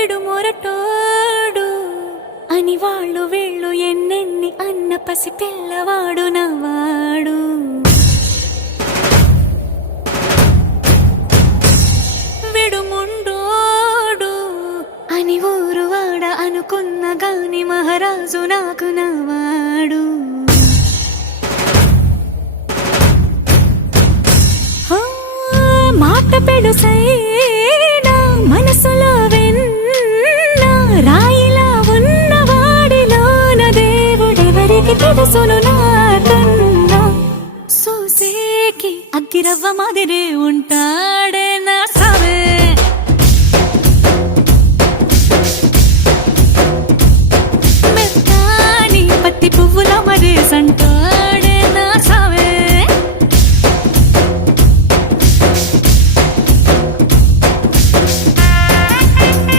విడుమొరటోడు అని వాళ్ళు వీళ్ళు ఎన్నెన్ని అన్న పసి పిల్లవాడు నవాడు. విడుముండోడు అని ఊరు వాడ అనుకున్న గాని మహారాజు నాకు నవాడు. మాట పెడుసైనా మనసులో వెన్న రాయిలా ఉన్నవాడిలోన దేవుడెవరికి తెలుసును నాకన్నా. సూసేకి అగ్గిరవ్వ మాదిరి